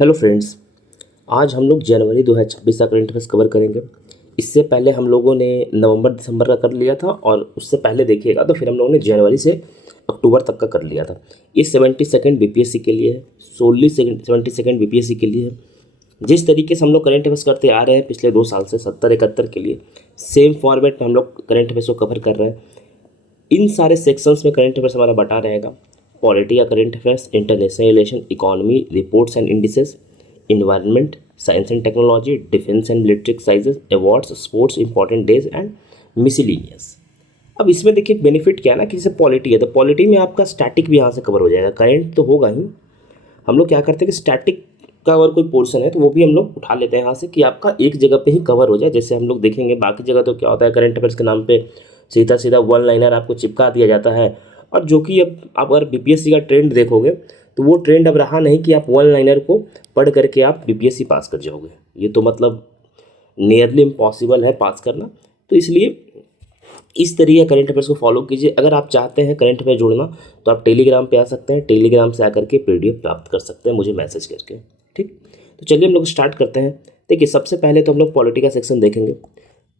Hello friends. आज हम लोग जनवरी 2026 का करंट अफेयर्स कवर करेंगे। इससे पहले हम लोगों ने नवंबर दिसंबर का कर लिया था और उससे पहले देखिएगा तो फिर हम लोगों ने जनवरी से अक्टूबर तक का कर लिया था। ये 72nd बीपीएससी के लिए है, सोलली 72nd बीपीएससी के लिए है। जिस तरीके से हम लोग करंट अफेयर्स करते आ रहे हैं पिछले 2 साल से 70-71 के लिए, सेम फॉर्मेट में हम लोग करंट अफेयर्स को कवर कर रहे हैं। इन सारे सेक्शंस में करंट अफेयर्स हमारा बटा रहेगा। पॉलिटी या current affairs, international relation, economy, reports and indices, environment, science and technology, defence and military exercises, awards, sports, important days and miscellaneous. अब इसमें देखिए बेनिफिट क्या है ना कि जैसे पॉलिटी है तो पॉलिटी में आपका स्टैटिक भी यहाँ से कवर हो जाएगा। करंट तो होगा ही, हम लोग क्या करते हैं कि स्टैटिक का अगर कोई पोर्शन है तो वो भी हम लोग उठा लेते हैं यहाँ से कि आपका एक जगह पे ही कवर हो जाए। जैसे हम लोग देखेंगे बाकी जगह तो क्या होता है, करंट अफेयर्स के नाम पे सीधा सीधा वन लाइनर आपको चिपका दिया जाता है। और जो कि अब आप अगर बीपीएससी का ट्रेंड देखोगे तो वो ट्रेंड अब रहा नहीं कि आप वन लाइनर को पढ़ करके आप बीपीएससी पास कर जाओगे। ये तो मतलब नियरली इम्पॉसिबल है पास करना। तो इसलिए इस तरीके करंट अफेयर्स को फॉलो कीजिए। अगर आप चाहते हैं करंट अफेयर जुड़ना तो आप टेलीग्राम पे आ सकते हैं, टेलीग्राम से आकर के पीडीएफ प्राप्त कर सकते हैं मुझे मैसेज करके। ठीक, तो चलिए हम लोग स्टार्ट करते हैं। देखिए सबसे पहले तो हम लोग पॉलिटी का सेक्शन देखेंगे।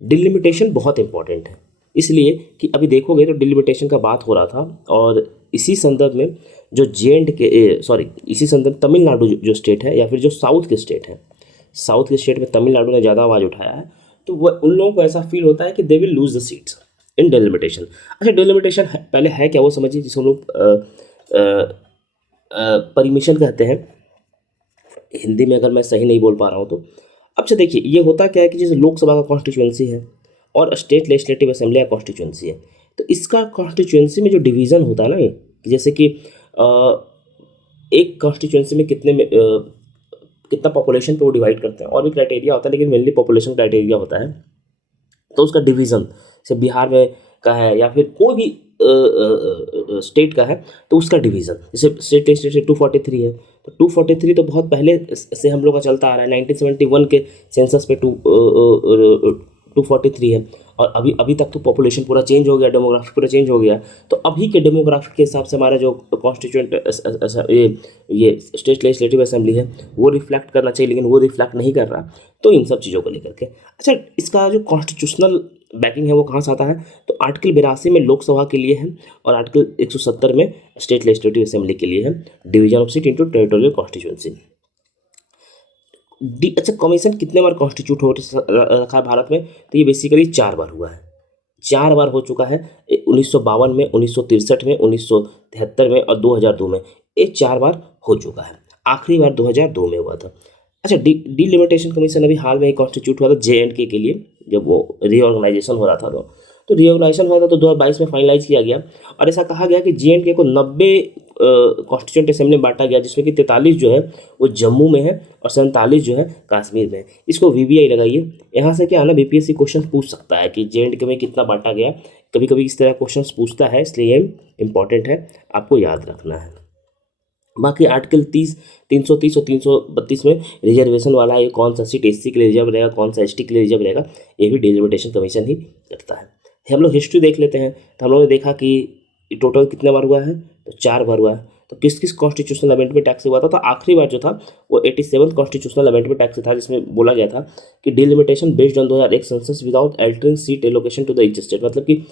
डिलिमिटेशन बहुत इंपॉर्टेंट है, इसलिए कि अभी देखोगे तो डिलिमिटेशन का बात हो रहा था और इसी संदर्भ में जो इसी संदर्भ तमिलनाडु जो स्टेट है या फिर जो साउथ के स्टेट है, साउथ के स्टेट में तमिलनाडु ने ज़्यादा आवाज़ उठाया है। तो वह उन लोगों को ऐसा फील होता है कि they will lose the seats in delimitation. अच्छा, डेलिमिटेशन पहले है क्या वो समझिए, जिसे हम लोग परिमिशन कहते हैं हिंदी में, अगर मैं सही नहीं बोल पा रहा हूँ तो। अच्छा देखिए ये होता क्या है कि जैसे लोकसभा का कॉन्स्टिट्यूएंसी है और स्टेट लेजिस्लेटिव असेंबली का कॉन्स्टिट्यूएंसी है, तो इसका कॉन्स्टिट्यूएंसी में जो डिवीज़न होता है ना, ये जैसे कि एक कॉन्स्टिट्यूएंसी में कितना पॉपुलेशन पे वो डिवाइड करते हैं, और भी क्राइटेरिया होता है लेकिन मेनली पॉपुलेशन क्राइटेरिया होता है। तो उसका डिवीज़न से बिहार में का है या फिर कोई भी स्टेट का है तो उसका डिवीज़न, जैसे स्टेट से 243 है तो 243 तो बहुत पहले से हम लोग का चलता आ रहा है। 1971 के सेंसस पे 243 है और अभी अभी तक तो पॉपुलेशन पूरा चेंज हो गया, डेमोग्राफी पूरा चेंज हो गया। तो अभी के डेमोग्राफी के हिसाब से हमारा जो कॉन्स्टिट्यूंट ये स्टेट लेजिस्लेटिव असेंबली है वो रिफ्लेक्ट करना चाहिए, लेकिन वो रिफ्लेक्ट नहीं कर रहा। तो इन सब चीज़ों को लेकर के अच्छा, इसका जो कॉन्स्टिट्यूशनल बैकिंग है वो कहाँ से आता है, तो आर्टिकल 82 में लोकसभा के लिए है और आर्टिकल 170 में स्टेट लेजिस्लेटिव असेंबली के लिए है, division of seat into territorial constituency. अच्छा, कमीशन कितने बार कॉन्स्टिट्यूट हो रखा है भारत में, तो ये बेसिकली 4 बार हुआ है। 4 बार हो चुका है, 1952 में, 1963 में, 1973 में और 2002 में। ये 4 बार हो चुका है, आखिरी बार 2002 में हुआ था। अच्छा, डिलिमिटेशन कमीशन अभी हाल में ही कॉन्स्टिट्यूट हुआ था JNK के लिए, जब वो रीऑर्गेनाइजेशन हो रहा था तो रीऑर्गेनाइजेशन हुआ था तो 2022 में फाइनलाइज किया गया और ऐसा कहा गया कि JNK को 90 कॉन्स्टिट्यूंट असेंबली में बांटा गया, जिसमें कि 43 जो है वो जम्मू में है और 47 जो है कश्मीर में है। इसको VVI लगाइए। यहाँ से क्या है ना, BPSC क्वेश्चन पूछ सकता है कि JNK में कितना बांटा गया, कभी कभी इस तरह क्वेश्चन पूछता है, इसलिए ये इंपॉर्टेंट है, आपको याद रखना है। बाकी आर्टिकल 330 और 332 में रिजर्वेशन वाला है, कौन सा सीट SC के लिए रिजर्व रहेगा, कौन सा ST के लिए रिजर्व रहेगा, ये भी डिलिमिटेशन कमीशन ही करता है। हम लोग हिस्ट्री देख लेते हैं तो हम लोगों ने देखा कि टोटल कितने बार हुआ है, तो 4 बार हुआ है। तो किस किस कॉन्स्टिट्यूशनल अमेंडमेंट एक्ट से हुआ था, तो आखिरी बार जो था वो 87 कॉन्स्टिट्यूशनल अमेंडमेंट एक्ट से था, जिसमें बोला गया था कि delimitation based on 2001 census without altering seat allocation to the each state. मतलब कि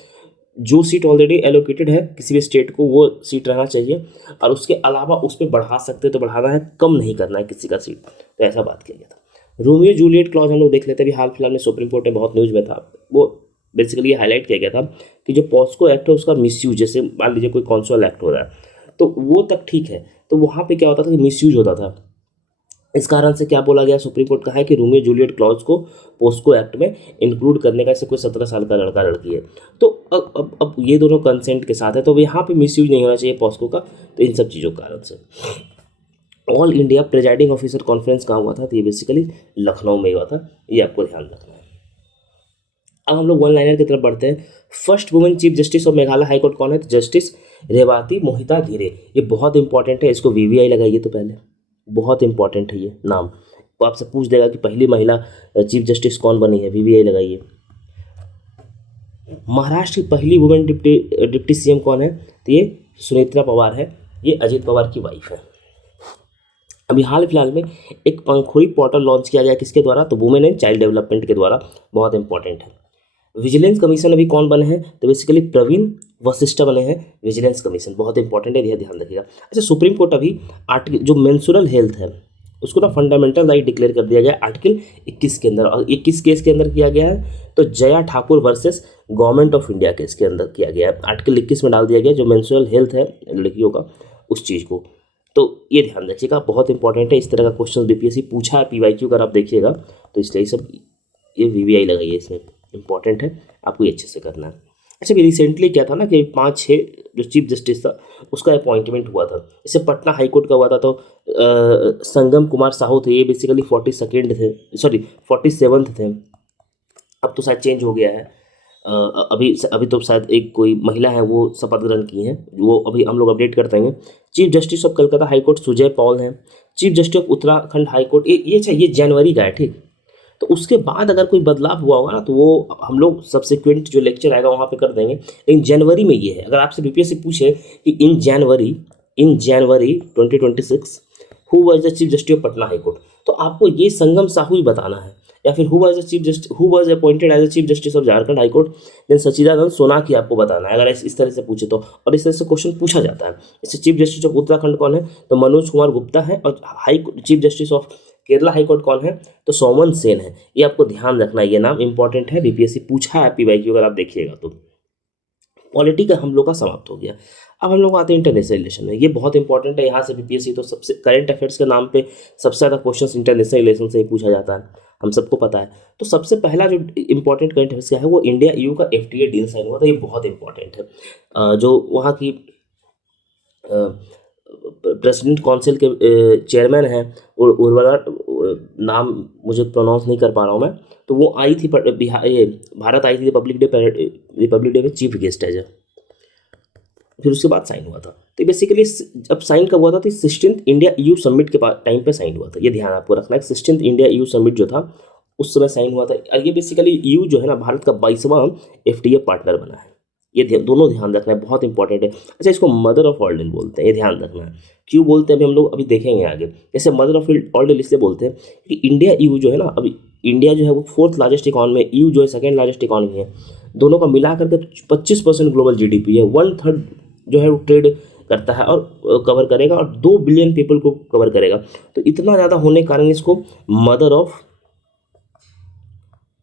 जो सीट ऑलरेडी एलोकेटेड है किसी भी स्टेट को वो सीट रहना चाहिए और उसके अलावा उस पर बढ़ा सकते तो बढ़ाना है, कम नहीं करना है किसी का सीट। तो ऐसा बात किया गया था। रोमियो जूलियट क्लॉज हम लोग देख लेते हैं, अभी हाल फिलहाल में सुप्रीम कोर्ट में बहुत न्यूज़ में था। वो बेसिकली हाईलाइट किया गया था कि जो पॉस्को एक्ट है उसका मिसयूज, जैसे मान लीजिए कोई कॉन्सुअल एक्ट हो रहा है तो वो तक ठीक है, तो वहाँ पे क्या होता था कि मिसयूज होता था। इस कारण से क्या बोला गया, सुप्रीम कोर्ट का है कि रोमियो जूलियट क्लॉज को पोस्को एक्ट में इंक्लूड करने का, जैसे कोई 17 साल का लड़का लड़की है तो अब ये दोनों कंसेंट के साथ है, तो यहाँ पे मिसयूज नहीं होना चाहिए पोस्को का। तो इन सब चीज़ों के कारण से all India presiding officer conference कहाँ हुआ था, तो ये बेसिकली लखनऊ में हुआ था, ये आपको ध्यान रखना है। अब हम लोग वन लाइनर की तरफ बढ़ते हैं। First women chief justice of Meghalaya high court कौन है, तो जस्टिस रेवाती मोहिता धीरे। ये बहुत इंपॉर्टेंट है, इसको VVI लगाइए। तो पहले बहुत इंपॉर्टेंट है ये नाम, वो आपसे पूछ देगा कि पहली महिला चीफ जस्टिस कौन बनी है, VVI लगाइए। महाराष्ट्र की पहली वुमेन डिप्टी CM कौन है, तो ये सुनेत्रा पवार है, ये अजित पवार की वाइफ है। अभी हाल फिलहाल में एक पंखुड़ी पोर्टल लॉन्च किया गया किसके द्वारा, तो वुमेन एंड चाइल्ड डेवलपमेंट के द्वारा, बहुत इंपॉर्टेंट है। विजिलेंस कमीशन अभी कौन बने हैं, तो बेसिकली प्रवीण वशिष्ठ बने हैं विजिलेंस कमीशन, बहुत इंपॉर्टेंट है, यह ध्यान रखिएगा। अच्छा, सुप्रीम कोर्ट अभी आर्टिकल जो मेंस्ट्रुअल हेल्थ है उसको ना फंडामेंटल राइट डिक्लेयर कर दिया गया आर्टिकल 21 के अंदर, और 21 केस के अंदर किया गया है, तो Jaya Thakur versus government of India case के अंदर किया गया है, आर्टिकल 21 में डाल दिया गया जो मेंस्ट्रुअल हेल्थ है लड़कियों का, उस चीज़ को। तो ये ध्यान रखिएगा, बहुत इंपॉर्टेंट है, इस तरह का क्वेश्चन बीपीएससी पूछा है पीवाईक्यू अगर आप देखिएगा, तो इसलिए सब ये वीवीआई लगाइए, इसमें इंपॉर्टेंट है, आपको ये अच्छे से करना है। अच्छा, भी रिसेंटली क्या था ना कि 5-6 जो चीफ जस्टिस था उसका अपॉइंटमेंट हुआ था, इससे पटना हाई कोर्ट का हुआ था, तो संगम कुमार साहू थे, ये बेसिकली 42nd थे, सॉरी 47th थे, अब तो शायद चेंज हो गया है। अभी अभी तो शायद एक कोई महिला है वो शपथ ग्रहण की हैं, वो अभी हम लोग अपडेट करते हैं। Chief justice of Calcutta high court Sujoy Paul हैं। Chief justice of Uttarakhand high court ये जनवरी का है, ठीक। तो उसके बाद अगर कोई बदलाव हुआ होगा ना तो वो हम लोग सब्सिक्वेंट जो लेक्चर आएगा वहाँ पे कर देंगे, लेकिन जनवरी में ये है। अगर आपसे बीपीएससी पूछे कि इन जनवरी 2026 who was the chief justice of Patna high court, तो आपको ये संगम साहू ही बताना है, या फिर who was appointed as a chief justice of Jharkhand high court, then Sachchidanand सोनाकी आपको बताना है, अगर इस तरह से पूछे तो, और इस तरह से क्वेश्चन पूछा जाता है। इससे चीफ जस्टिस ऑफ उत्तराखंड कौन है, तो मनोज कुमार गुप्ता है, और chief justice of Kerala high court कौन है, तो सोमन सेन है। ये आपको ध्यान रखना है, ये नाम इंपॉर्टेंट है, बीपीएससी पूछा है पीवाईक्यू अगर आप देखिएगा तो। पॉलिटी का हम लोग का समाप्त हो गया, अब हम लोग आते हैं इंटरनेशनल रिलेशन में, ये बहुत इंपॉर्टेंट है। यहाँ से बीपीएससी तो सबसे करंट अफेयर्स के नाम पे सबसे ज़्यादा क्वेश्चंस इंटरनेशनल रिलेशन से ही पूछा जाता है, हम सबको पता है। तो सबसे पहला जो इंपॉर्टेंट करंट अफेयर्स का है वो इंडिया ईयू का एफटीए डील साइन हुआ था, ये बहुत इंपॉर्टेंट है। जो वहाँ की प्रेसिडेंट काउंसिल के चेयरमैन हैं उर्वरा, नाम मुझे प्रोनाउंस नहीं कर पा रहा हूँ मैं, तो वो आई थी भारत आई थी रिपब्लिक डे में चीफ गेस्ट है, फिर उसके बाद साइन हुआ था। तो बेसिकली जब साइन कब हुआ था, तो 16th इंडिया ईयू समिट के टाइम पे साइन हुआ था, ये ध्यान आपको रखना है। 16th इंडिया ईयू समिट जो था उस समय साइन हुआ था, और ये बेसिकली ईयू जो है ना भारत का 22वां एफटीए पार्टनर बना है, ये दोनों ध्यान रखना है, बहुत इंपॉर्टेंट है। अच्छा, इसको मदर ऑफ ऑल डील बोलते हैं, ये ध्यान रखना है। क्यों बोलते हैं अभी हम लोग अभी देखेंगे आगे। जैसे मदर ऑफ ऑल डील इसलिए बोलते हैं कि इंडिया ईयू जो है ना, अभी इंडिया जो है वो 4th लार्जेस्ट इकॉनमी है, ईयू जो है 2nd लार्जेस्ट इकॉनमी है, दोनों का मिला करके 25% ग्लोबल जीडीपी है, 1/3 जो है वो ट्रेड करता है और कवर करेगा, और 2 बिलियन पीपल को कवर करेगा। तो इतना ज़्यादा होने के कारण इसको मदर ऑफ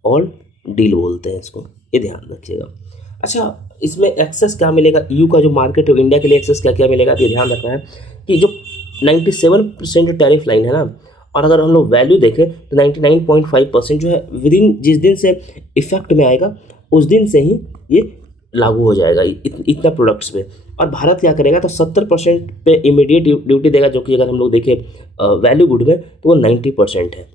ऑल डील बोलते हैं इसको, ये ध्यान रखिएगा। अच्छा, इसमें एक्सेस क्या मिलेगा, ईयू का जो मार्केट है इंडिया के लिए एक्सेस क्या क्या मिलेगा, तो ये ध्यान रखना है कि जो 97% टैरिफ लाइन है ना, और अगर हम लोग वैल्यू देखें तो 99.5% जो है विदिन जिस दिन से इफेक्ट में आएगा उस दिन से ही ये लागू हो जाएगा इतना प्रोडक्ट्स पे। और भारत क्या करेगा, तो 70% पे इमीडिएट ड्यूटी देगा, जो कि अगर हम लोग देखें वैल्यू गुड में तो वो 90% है,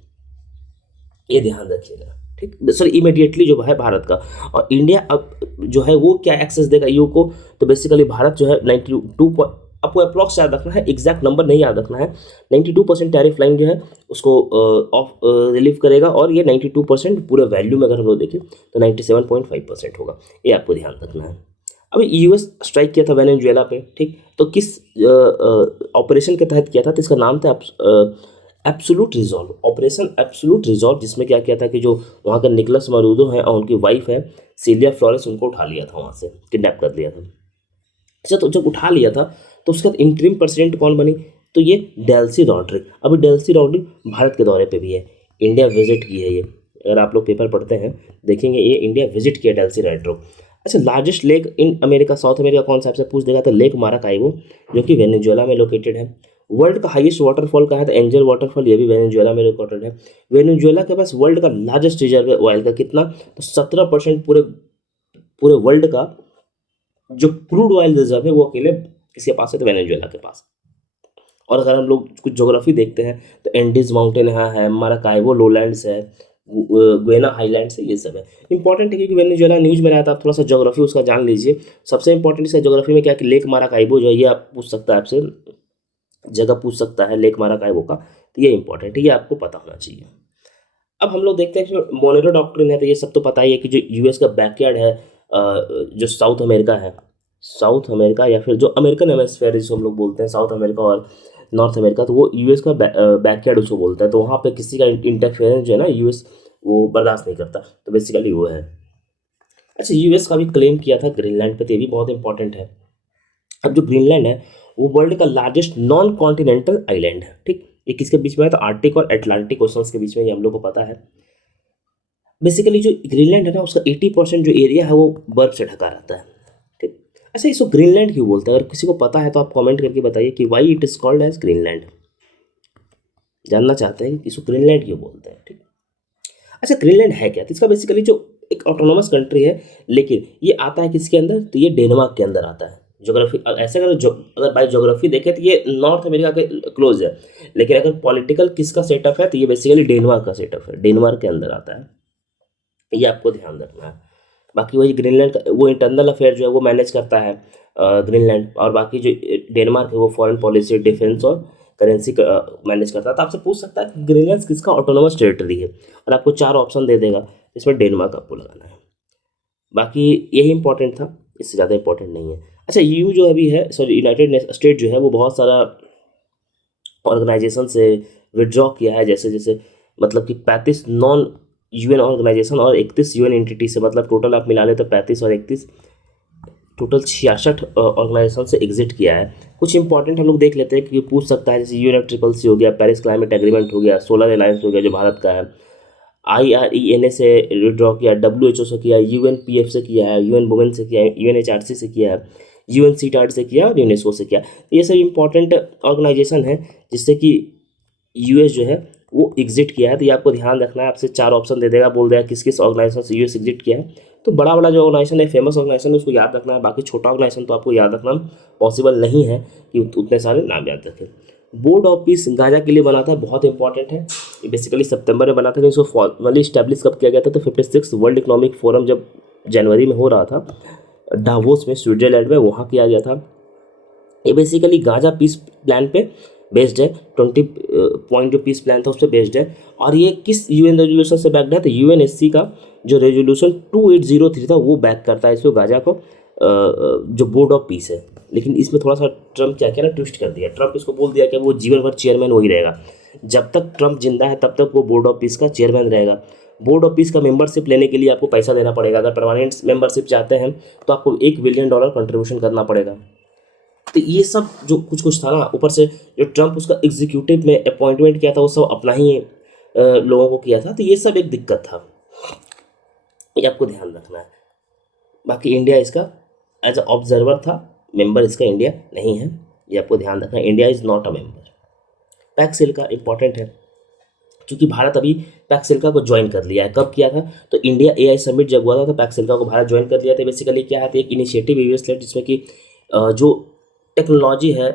ये ध्यान रखिएगा, ठीक। सर इमीडिएटली जो है भारत का, और इंडिया अब जो है वो क्या एक्सेस देगा ईयू को, तो बेसिकली भारत जो है 92, आपको अप्रॉक्स याद रखना है, एग्जैक्ट नंबर नहीं याद रखना है, 92% टैरिफ लाइन जो है उसको ऑफ रिलीव करेगा, और ये 92% पूरे वैल्यू में अगर हम लोग देखें तो 97.5% होगा, ये आपको ध्यान रखना है। अभी यूएस स्ट्राइक किया था वेनेजुएला पे, ठीक, तो किस ऑपरेशन के तहत किया था, तो इसका नाम था absolute resolve, operation absolute resolve, जिसमें क्या किया था कि जो वहाँ का निकोलस मरूदो है और उनकी वाइफ है सिलिया फ्लोरेंस, उनको उठा लिया था, वहाँ से किडनैप कर लिया था। अच्छा, तो जब उठा लिया था तो उसके बाद इंटरिम प्रेसिडेंट कौन बनी, तो ये डेल्सी रॉड्रिक। अभी डेल्सी रॉड्रिक भारत के दौरे पे भी है, इंडिया विजिट की है ये, अगर आप लोग पेपर पढ़ते हैं देखेंगे ये इंडिया विजिट किया डेल्सी रॉड्रिक। अच्छा, largest lake in America, south America कौन सा आपसे पूछ देगा, तो लेक माराकाइबो जो कि वेनेजुएला में लोकेटेड है। वर्ल्ड का हाईएस्ट वाटरफॉल का है, तो एंजल वाटरफॉल, ये भी वेनेजुएला में लोकेटेड है। वेनेजुएला के पास वर्ल्ड का लार्जेस्ट रिजर्व है ऑयल का, कितना, तो 17% पूरे वर्ल्ड का जो क्रूड ऑयल रिजर्व है वो अकेले किसके पास है, तो वेनेजुएला के पास। और अगर हम लोग कुछ ज्योग्राफी देखते हैं तो एंडीज माउंटेन यहाँ है, माराकाइबो लोलैंड्स है, गुएना हाईलैंड्स है, ये सब है। इंपॉर्टेंट है क्योंकि वेनेजुएला न्यूज़ में रहता है, आप थोड़ा सा ज्योग्राफी उसका जान लीजिए। सबसे इंपॉर्टेंट इसका ज्योग्राफी में क्या कि लेक माराकाइबो जो है, ये आप पूछ सकता है, आपसे जगह पूछ सकता है लेक माराकाइबो का, तो ये इंपॉर्टेंट है, ये आपको पता होना चाहिए। अब हम लोग देखते हैं कि मोनेरो डॉक्ट्रिन है, तो ये सब तो पता ही है कि जो यूएस का बैकयार्ड है, जो साउथ अमेरिका है, साउथ अमेरिका या फिर जो अमेरिकन हेमिस्फीयर जिसको हम लोग बोलते हैं, साउथ अमेरिका और नॉर्थ अमेरिका, तो वो यूएस का बैकयार्ड उसको बोलता है। तो वहाँ पे किसी का इंटरफेरेंस जो है ना यूएस वो बर्दाश्त नहीं करता, तो बेसिकली वो है। अच्छा, यूएस का भी क्लेम किया था ग्रीनलैंड पे, तो ये भी बहुत इंपॉर्टेंट है। अब जो ग्रीनलैंड है वो वर्ल्ड का लार्जेस्ट नॉन कॉन्टिनेंटल आइलैंड है, ठीक। ये किसके बीच में है, तो आर्टिक और अटलांटिक ओशंस के बीच में, ये हम लोग को पता है। बेसिकली जो ग्रीनलैंड है ना उसका 80% जो एरिया है वो बर्फ से ढका रहता है, ठीक। अच्छा, इसको ग्रीनलैंड क्यों बोलते हैं, अगर किसी को पता है तो आप कमेंट करके बताइए कि why it is called as Greenland. जानना चाहते हैं कि इसको ग्रीनलैंड क्यों बोलते हैं, ठीक। अच्छा, ग्रीनलैंड है क्या, तो इसका बेसिकली जो एक ऑटोनोमस कंट्री है, लेकिन ये आता है किसके अंदर, तो ये डेनमार्क के अंदर आता है। ज्योग्राफी ऐसे अगर बाय ज्योग्राफी देखें तो ये नॉर्थ अमेरिका के क्लोज है, लेकिन अगर पॉलिटिकल किसका सेटअप है तो ये बेसिकली डेनमार्क का सेटअप है, डेनमार्क के अंदर आता है, ये आपको ध्यान रखना है। बाकी वही ग्रीनलैंड का वो इंटरनल अफेयर जो है वो मैनेज करता है ग्रीनलैंड, और बाकी जो डेनमार्क है वो फॉरेन पॉलिसी, डिफेंस और करेंसी मैनेज करता है। तो आपसे पूछ सकता है कि ग्रीनलैंड किसका ऑटोनोमस टेरिटरी है, और आपको 4 ऑप्शन दे देगा, इसमें डेनमार्क आपको लगाना है। बाकी यही इंपॉर्टेंट था, इससे ज़्यादा इंपॉर्टेंट नहीं है। अच्छा, यू जो अभी है, सॉरी यूनाइटेड स्टेट जो है वो बहुत सारा ऑर्गेनाइजेशन से विड्रॉ किया है, जैसे जैसे मतलब कि 35 नॉन यूएन ऑर्गेनाइजेशन और 31 यूएन एंटिटी से, मतलब टोटल आप मिला ले तो 35 और 31, टोटल 66 ऑर्गेनाइजेशन से एग्जिट किया है। कुछ इंपॉर्टेंट हम लोग देख लेते हैं कि पूछ सकता है, जैसे UNFCCC हो गया, पेरिस क्लाइमेट एग्रीमेंट हो गया, सोलर अलायंस हो गया जो भारत का है, IRENA से विड्रॉ किया, WHO से किया, UNPF से किया है, UN वुमेन से किया है, UNHRC से किया है, UNCTAD से किया और यूनेस्को से किया। ये सब इंपॉर्टेंट ऑर्गेनाइजेशन है जिससे कि यूएस जो है वो एग्जिट किया है। तो ये आपको ध्यान रखना है, आपसे 4 ऑप्शन दे देगा, बोल देगा किस किस ऑर्गेनाइजेशन से यूएस एग्जिट किया है। तो बड़ा बड़ा जो ऑर्गेनाइजेशन है, फेमस ऑर्गेनाइजेशन है, उसको याद रखना है। बाकी छोटा ऑर्गेनाइजेशन तो आपको याद रखना पॉसिबल नहीं है कि उतने सारे नाम याद रखें। बोर्ड ऑफ पीस गाजा के लिए बना था, बहुत इंपॉर्टेंट है। ये बेसिकली सितंबर में बना था, इसको फॉर्मली स्टैब्लिश कब किया गया था, तो 56 वर्ल्ड इकोनॉमिक फोरम जब जनवरी में हो रहा था डावोस में, स्विट्जरलैंड में, वहाँ किया गया था। ये बेसिकली गाजा पीस प्लान पे बेस्ड है, 20 पॉइंट जो पीस प्लान था उस पर बेस्ड है। और ये किस यूएन रेजोल्यूशन से बैक्ड है, तो यूएनएससी का जो रेजोल्यूशन 2803 था वो बैक करता है इसको, गाजा को, जो बोर्ड ऑफ पीस है। लेकिन इसमें थोड़ा सा ट्रम्प क्या किया ना, ट्विस्ट कर दिया। ट्रम्प इसको बोल दिया कि वो जीवन भर चेयरमैन वही रहेगा, जब तक ट्रम्प जिंदा है तब तक वो बोर्ड ऑफ पीस का चेयरमैन रहेगा। बोर्ड ऑफ पीस का मेंबरशिप लेने के लिए आपको पैसा देना पड़ेगा, अगर परमानेंट मेंबरशिप चाहते हैं तो आपको $1 बिलियन कंट्रीब्यूशन करना पड़ेगा। तो ये सब जो कुछ कुछ था ना, ऊपर से जो ट्रम्प उसका एग्जीक्यूटिव में अपॉइंटमेंट किया था वो सब अपना ही लोगों को किया था, तो ये सब एक दिक्कत था, ये आपको ध्यान रखना है। बाकी इंडिया इसका एज अ ऑब्जर्वर था, मेंबर इसका इंडिया नहीं है, ये आपको ध्यान रखना है। India is not a member. Paxil का इंपॉर्टेंट है क्योंकि भारत अभी पैक्सिल्का को ज्वाइन कर लिया है। कब किया था, तो इंडिया AI समिट जब हुआ था तो पैक्सिल्का को भारत ज्वाइन कर लिया था। बेसिकली क्या है, तो एक इनिशिएटिव यूएस लेड जिसमें कि जो टेक्नोलॉजी है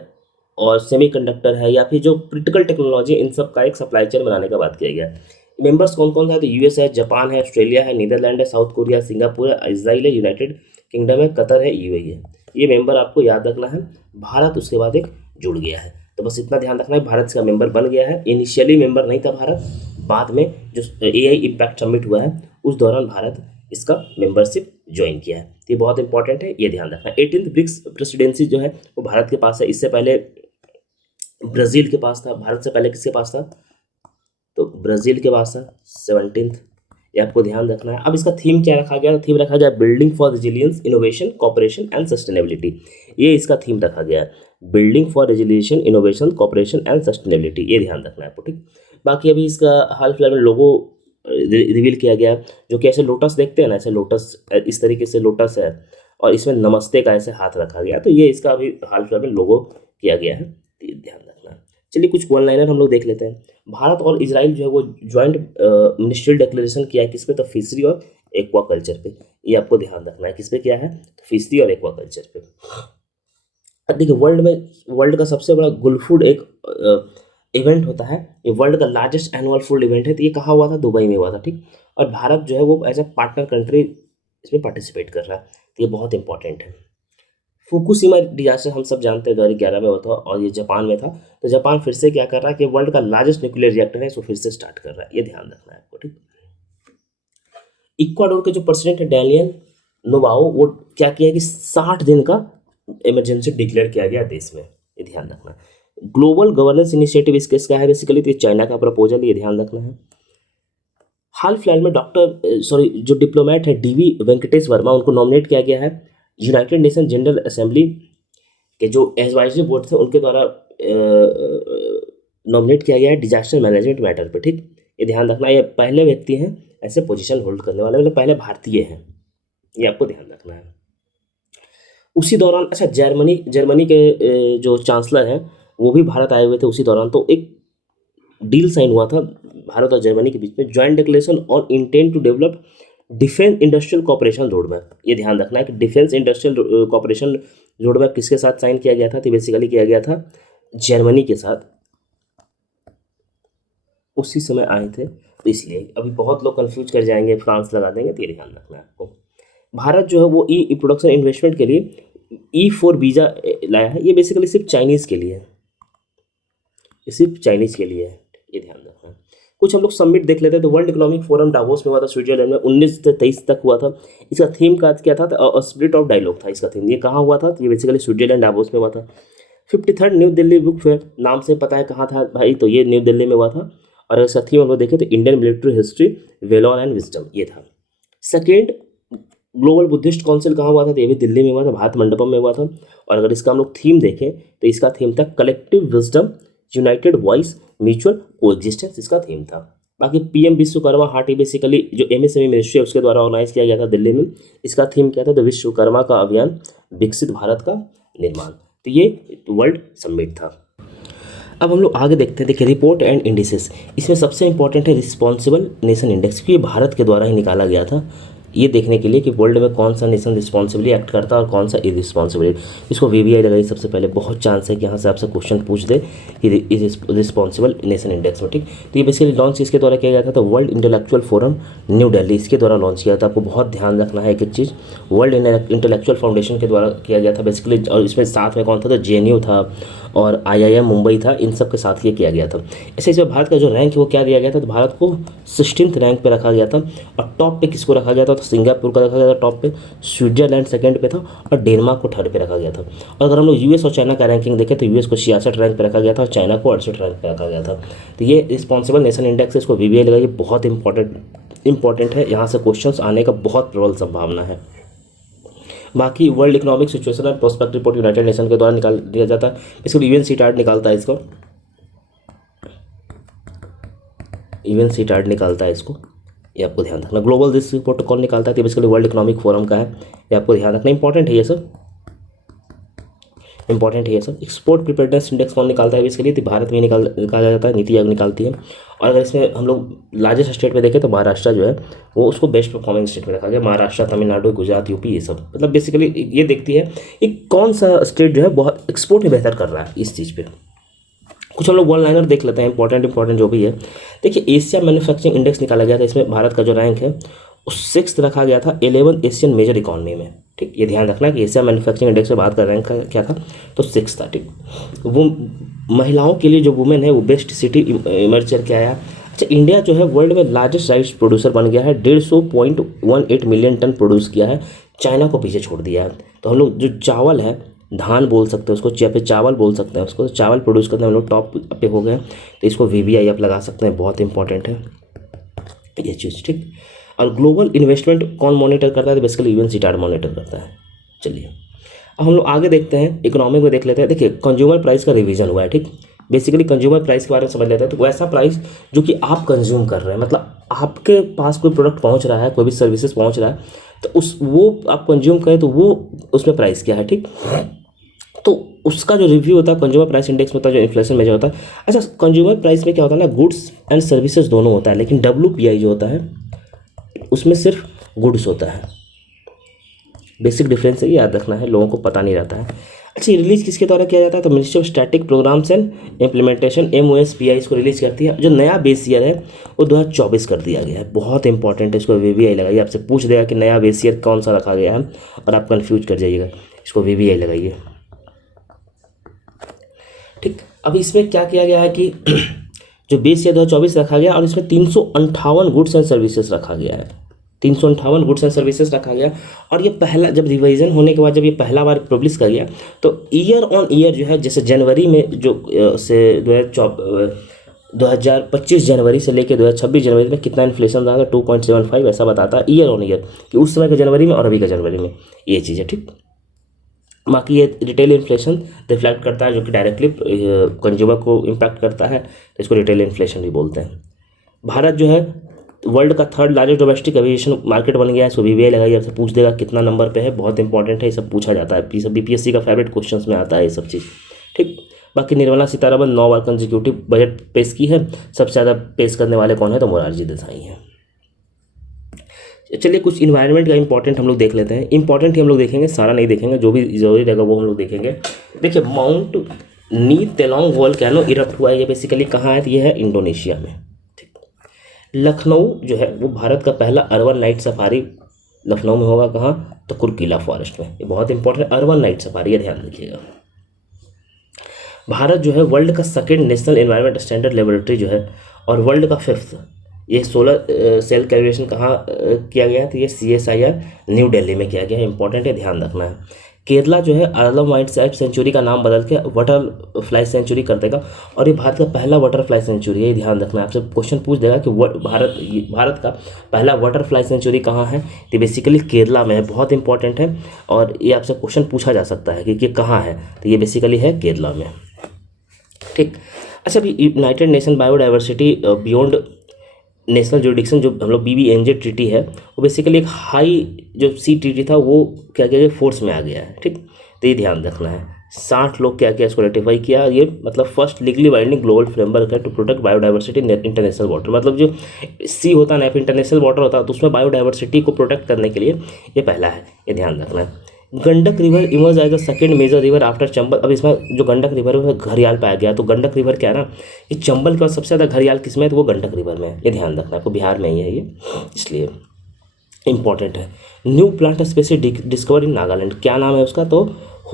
और सेमीकंडक्टर है या फिर जो क्रिटिकल टेक्नोलॉजी, इन सब का एक सप्लाई चेन बनाने का बात किया गया। मेंबर्स कौन कौन सा है, तो यूएस है, जापान है, ऑस्ट्रेलिया है, नीदरलैंड है, साउथ कोरिया, सिंगापुर है, इजराइल है, यूनाइटेड किंगडम है, कतर है, UAE है। ये मेंबर आपको याद रखना है। भारत उसके बाद एक जुड़ गया है, तो बस इतना ध्यान रखना है, भारत इसका मेंबर बन गया है। इनिशियली मेंबर नहीं था भारत, बाद में जो AI इम्पैक्ट समिट हुआ है उस दौरान भारत इसका मेंबरशिप ज्वाइन किया है। तो ये बहुत इंपॉर्टेंट है, ये ध्यान रखना। 18th ब्रिक्स प्रेसिडेंसी जो है वो भारत के पास है, इससे पहले ब्राज़ील के पास था। भारत से पहले किसके पास था, तो ब्राज़ील के पास था 17th, ये आपको ध्यान रखना है। अब इसका थीम क्या रखा गया, थीम रखा गया building for resilience, innovation, cooperation and sustainability. ये इसका थीम रखा गया है, building for resilience, innovation, cooperation and sustainability, ये ध्यान रखना है आपको, ठीक। बाकी अभी इसका हाल फिलहाल में लोगो रिवील किया गया, जो कि ऐसे लोटस देखते हैं ना, ऐसे लोटस, इस तरीके से लोटस है और इसमें नमस्ते का ऐसे हाथ रखा गया, तो ये इसका अभी हाल फिलहाल में लोगो किया गया है, तो ये ध्यान रखना है। चलिए कुछ वन लाइनर हम लोग देख लेते हैं। भारत और इजराइल जो है वो ज्वाइंट मिनिस्ट्रियल डिक्लेरेशन किया है, किस पे, तो फिशरी और एक्वाकल्चर पे, ये आपको ध्यान रखना है। किस पे किया है, तो फिशरी और एक्वाकल्चर पे। अब देखिए वर्ल्ड का सबसे बड़ा गुलफूड एक इवेंट होता है, ये वर्ल्ड का लार्जेस्ट एनुअल फूड इवेंट है, तो ये कहाँ हुआ था, दुबई में हुआ था, ठीक। और भारत जो है वो एज ए पार्टनर कंट्री इसमें पार्टिसिपेट कर रहा है, तो ये बहुत इंपॉर्टेंट है। फुकुशिमा डिजास्टर हम सब जानते हैं 2011 में हुआ था और ये जापान में था, तो जापान फिर से क्या कर रहा है कि वर्ल्ड का लार्जेस्ट न्यूक्लियर रिएक्टर है इसको फिर से स्टार्ट कर रहा है, ये ध्यान रखना है आपको, ठीक। इक्वाडोर के जो प्रेसिडेंट है डैनियल नोबाओ, वो क्या किया कि 60 दिन का इमरजेंसी डिक्लेयर किया गया देश में, ये ध्यान रखना है। ग्लोबल गवर्नेंस इनिशिएटिव इसका है बेसिकली, तो चाइना का प्रपोजल, ये ध्यान रखना है। हाल फिलहाल में जो डिप्लोमेट है डीवी वेंकटेश वर्मा, उनको नॉमिनेट किया गया है यूनाइटेड नेशन जनरल असेंबली के जो एडवाइजरी बोर्ड थे उनके द्वारा नॉमिनेट किया गया है डिजास्टर मैनेजमेंट मैटर पे, ठीक। ये ध्यान रखना, ये पहले व्यक्ति हैं ऐसे पोजीशन होल्ड करने वाले, मतलब पहले भारतीय हैं, ये आपको ध्यान रखना है। उसी दौरान अच्छा, जर्मनी के जो चांसलर हैं वो भी भारत आए हुए थे उसी दौरान, तो एक डील साइन हुआ था भारत और जर्मनी के बीच में, joint declaration on intent to develop defence industrial cooperation road map. ये ध्यान रखना है कि defence industrial cooperation road map किसके साथ साइन किया गया था, तो बेसिकली किया गया था जर्मनी के साथ, उसी समय आए थे, तो इसलिए अभी बहुत लोग कंफ्यूज कर जाएंगे, फ्रांस लगा देंगे, तो ये ध्यान रखना है आपको। भारत जो है वो ई प्रोडक्शन इन्वेस्टमेंट के लिए E4 वीज़ा लाया है, ये बेसिकली सिर्फ चाइनीज़ के लिए है, ये सिर्फ चाइनीज़ के लिए है, ये ध्यान रखना है। कुछ हम लोग समिट देख लेते हैं, तो वर्ल्ड इकोनॉमिक फोरम डावोस में हुआ था स्विट्जरलैंड में, 19 से 23 तक हुआ था। इसका थीम क्या था, स्पिरिट ऑफ डायलॉग था इसका थीम। ये कहाँ हुआ था, तो ये बेसिकली स्विट्जरलैंड डावोस में हुआ था। 53rd new Delhi book fair, नाम से पता है कहाँ था भाई, तो ये न्यू दिल्ली में हुआ था। और अगर इसका थीम हम लोग देखें तो Indian military history, valour and wisdom, ये था। सेकेंड ग्लोबल बुद्धिस्ट काउंसिल कहाँ हुआ था, तो ये भी दिल्ली में हुआ था, भारत मंडपम में हुआ था। और अगर इसका हम लोग थीम देखें तो इसका थीम था collective wisdom, United voice, mutual coexistence, इसका थीम था। बाकी पीएम विश्वकर्मा हाट, ये बेसिकली जो एमएसएमई मिनिस्ट्री है उसके द्वारा ऑर्गेनाइज किया गया था दिल्ली में। इसका थीम क्या था, तो विश्वकर्मा का अभियान, विकसित भारत का निर्माण। तो ये वर्ल्ड समिट था। अब हम लोग आगे देखते हैं, देखिए रिपोर्ट एंड इंडिसेस, इसमें सबसे इंपॉर्टेंट है रिस्पॉन्सिबल नेशन इंडेक्स, क्योंकि ये भारत के द्वारा ही निकाला गया था, ये देखने के लिए कि वर्ल्ड में कौन सा नेशन रिस्पॉन्सिबली एक्ट करता है और कौन सा इरिस्पॉन्सिबली। इसको वीवीआई लगाई सबसे पहले, बहुत चांस है कि यहाँ से आपसे क्वेश्चन पूछ दे रिस्पॉन्सिबल नेशन इंडेक्स में, ठीक। तो ये बेसिकली लॉन्च इसके द्वारा किया गया था, तो world intellectual forum new Delhi, इसके द्वारा लॉन्च किया था। आपको बहुत ध्यान रखना है एक एक चीज़, वर्ल्ड इंटेलेक्चुअल फाउंडेशन के द्वारा किया गया था बेसिकली, और इसमें साथ में कौन था, तो जेएनयू था और आईआईएम मुंबई था, इन सब के साथ ये किया गया था। ऐसे इसमें भारत का जो रैंक है वो क्या दिया गया था, तो भारत को 16th रैंक पे रखा गया था। और टॉप पे किसको रखा गया था, तो सिंगापुर का रखा गया था टॉप पे, स्विट्जरलैंड सेकंड पे था और डेनमार्क को थर्ड पे रखा गया था। और अगर हम लोग यूएस और चाइना का रैंकिंग देखें तो यूएस को 66 रैंक पे रखा गया था और चाइना को 68 रैंक पे रखा गया था। तो ये रिस्पॉन्सिबल नेशन इंडेक्स, इसको वीवीआई लगाइए, बहुत इंपॉर्टेंट है, यहाँ से क्वेश्चन आने का बहुत प्रबल संभावना है। बाकी world economic situation and prospect report United nation के द्वारा निकाल दिया जाता है, इसको यूएनसीटाड निकालता है, इसको यूएनसीटाड निकालता है इसको, ये आपको ध्यान रखना। ग्लोबल रिस्क रिपोर्ट कौन निकालता है, तो बेसिकली वर्ल्ड इकोनॉमिक फोरम का है, ये आपको ध्यान रखना, इंपॉर्टेंट है ये सब, इंपॉर्टेंट है ये सब। एक्सपोर्ट प्रिपेयर्डनेस इंडेक्स कौन निकालता है इसके लिए, तो भारत में निकाला जाता है, नीति आयोग निकालती है। और अगर इसमें हम लोग लार्जेस्ट स्टेट में देखें तो महाराष्ट्र जो है वो उसको बेस्ट परफॉर्मिंग स्टेट में रखा गया, महाराष्ट्र, तमिलनाडु, गुजरात, यूपी, ये सब, मतलब बेसिकली ये देखती है कि कौन सा स्टेट जो है बहुत एक्सपोर्ट में बेहतर कर रहा है इस चीज़ पर। कुछ हम लोग वन लाइनर देख लेते हैं, इंपॉर्टेंट जो भी है। देखिए एशिया मैन्युफैक्चरिंग इंडेक्स निकाला गया था, इसमें भारत का जो रैंक है उस 6th रखा गया था 11 एशियन मेजर इकॉनमी में, ठीक। ये ध्यान रखना कि एशिया मैन्युफैक्चरिंग इंडेक्स में भारत का रैंक क्या था, तो 6 था, ठीक। वो महिलाओं के लिए जो वुमेन है वो बेस्ट सिटी इमर्ज करके आया। अच्छा, इंडिया जो है वर्ल्ड में लार्जेस्ट राइस प्रोड्यूसर बन गया है, 150.18 मिलियन टन प्रोड्यूस किया है, चाइना को पीछे छोड़ दिया है। तो हम लोग जो चावल है, धान बोल सकते हैं उसको, चावल बोल सकते हैं उसको, चावल प्रोड्यूस करते हैं हम लोग टॉप पे हो गए, तो इसको वीवीआई आप लगा सकते हैं, बहुत इंपॉर्टेंट है ये चीज़, ठीक। और ग्लोबल इन्वेस्टमेंट कौन मॉनिटर करता है, तो बेसिकली यूएनसीटाड मॉनिटर करता है। चलिए अब हम लोग आगे देखते हैं, इकोनॉमिक में देख लेते हैं। देखिए कंज्यूमर प्राइस का रिवीजन हुआ है, ठीक। बेसिकली कंज्यूमर प्राइस के बारे में समझ लेते हैं, तो वैसा प्राइस जो कि आप कंज्यूम कर रहे हैं, मतलब आपके पास कोई प्रोडक्ट पहुंच रहा है, कोई भी सर्विसेज पहुंच रहा है, तो वो आप कंज्यूम करें तो वो उसमें प्राइस क्या है, ठीक। तो उसका जो रिव्यू होता है कंज्यूमर प्राइस इंडेक्स में होता है, जो इन्फ्लेशन मेजर होता है। अच्छा, कंज्यूमर प्राइस में क्या होता है ना, गुड्स एंड सर्विसेज दोनों होता है, लेकिन WPI जो होता है उसमें सिर्फ गुड्स होता है। बेसिक डिफरेंस है, याद रखना है, लोगों को पता नहीं रहता है। अच्छा, रिलीज किसके द्वारा किया जाता है, तो ministry of statistics programmes and implementation, MOSPI इसको रिलीज करती है। जो नया बेस ईयर है वो 2024 कर दिया गया है, बहुत इंपॉर्टेंट है, इसको VVI लगाइए। आपसे पूछ देगा कि नया बेस ईयर कौन सा रखा गया है और आप कन्फ्यूज कर जाइएगा, इसको VVI लगाइए, ठीक। अभी इसमें क्या किया गया है कि जो बेस ईयर 2024 रखा गया और इसमें 358 गुड्स एंड सर्विसेज रखा गया है, 358 गुड्स एंड सर्विसेज रखा गया। और ये पहला, जब रिवीजन होने के बाद जब ये पहला बार पब्लिश कर गया तो ईयर ऑन ईयर जो है, जैसे जनवरी में जो से 2025 जनवरी से लेकर 2026 जनवरी में कितना इन्फ्लेशन रहा था, 2.75 ऐसा बताता है ईयर ऑन ईयर, कि उस समय के जनवरी में और अभी के जनवरी में ये चीज़ है। ठीक, बाकी ये रिटेल इन्फ्लेशन रिफ्लेक्ट करता है, जो कि डायरेक्टली कंज्यूमर को इम्पैक्ट करता है, तो इसको रिटेल इन्फ्लेशन भी बोलते हैं। भारत जो है वर्ल्ड का third largest domestic aviation market बन गया है। इसको वीवीआई लगाइए, आपसे पूछ देगा कितना नंबर पे है, बहुत इंपॉर्टेंट है, ये सब पूछा जाता है, ये सब बीपीएससी का फेवरेट क्वेश्चंस में आता है ये सब चीज़। ठीक, बाकी निर्मला सीतारमण 9 बार कंसेक्यूटिव बजट पेश की है। सबसे ज़्यादा पेश करने वाले कौन है, तो मोरारजी देसाई हैं। चलिए कुछ इन्वायरमेंट का इंपॉर्टेंट हम लोग देख लेते हैं। इंपॉर्टेंट ही हम लोग देखेंगे, सारा नहीं देखेंगे, जो भी जरूरी रहेगा वो हम लोग देखेंगे। देखिए, माउंट नी तेलोंग वोल्केनो इरप्ट हुआ है, ये बेसिकली कहाँ है, तो ये है इंडोनेशिया में। ठीक, लखनऊ जो है वो भारत का पहला अर्बन नाइट सफारी लखनऊ में होगा, कहाँ, तो कुर्किला फॉरेस्ट में। ये बहुत इंपॉर्टेंट अर्बन नाइट सफारी, ये ध्यान रखिएगा। भारत जो है वर्ल्ड का second national environment standard laboratory जो है, और वर्ल्ड का 5th ये सोलर सेल कैलिब्रेशन कहाँ किया गया है, तो ये CSIR न्यू दिल्ली में किया गया है। इंपॉर्टेंट है, ध्यान रखना है। केरला जो है अरलम वाइल्ड लाइफ सेंचुरी का नाम बदल के बटरफ्लाई सेंचुरी कर देगा, और ये भारत का पहला बटरफ्लाई सेंचुरी है, ये ध्यान रखना है। आपसे क्वेश्चन पूछ देगा कि भारत का पहला बटरफ्लाई सेंचुरी कहाँ है, तो बेसिकली केरला में है, बहुत इंपॉर्टेंट है। और ये आपसे क्वेश्चन पूछा जा सकता है कि कहाँ है, तो ये बेसिकली है केरला में। ठीक, अच्छा, अभी United nation biodiversity beyond national jurisdiction जो हम लोग BBNJ ट्रीटी है, वो बेसिकली एक हाई जो सी ट्रीटी था वो क्या किया, फोर्स में आ गया है। ठीक, तो ये ध्यान रखना है। 60 लोग क्या किया, इसको रेटिफाई किया। ये मतलब first legally binding global framework है to protect biodiversity international water. मतलब जो सी होता है ना, इंटरनेशनल वाटर होता है, तो उसमें बायोडाइवर्सिटी को प्रोटेक्ट करने के लिए ये पहला है, ये ध्यान रखना है। Gandak river emerge as the second major river after Chambal. अब इसमें जो गंडक रिवर है घड़ियाल पाया गया, तो गंडक रिवर क्या है ना, ये चंबल के बाद सबसे ज़्यादा घड़ियाल किसमें है, तो वो गंडक रिवर में है, ये ध्यान रखना है। आपको बिहार में ही है ये, इसलिए इंपॉर्टेंट है। न्यू प्लांट स्पीसीज डिस्कवर इन नागालैंड, क्या नाम है उसका, तो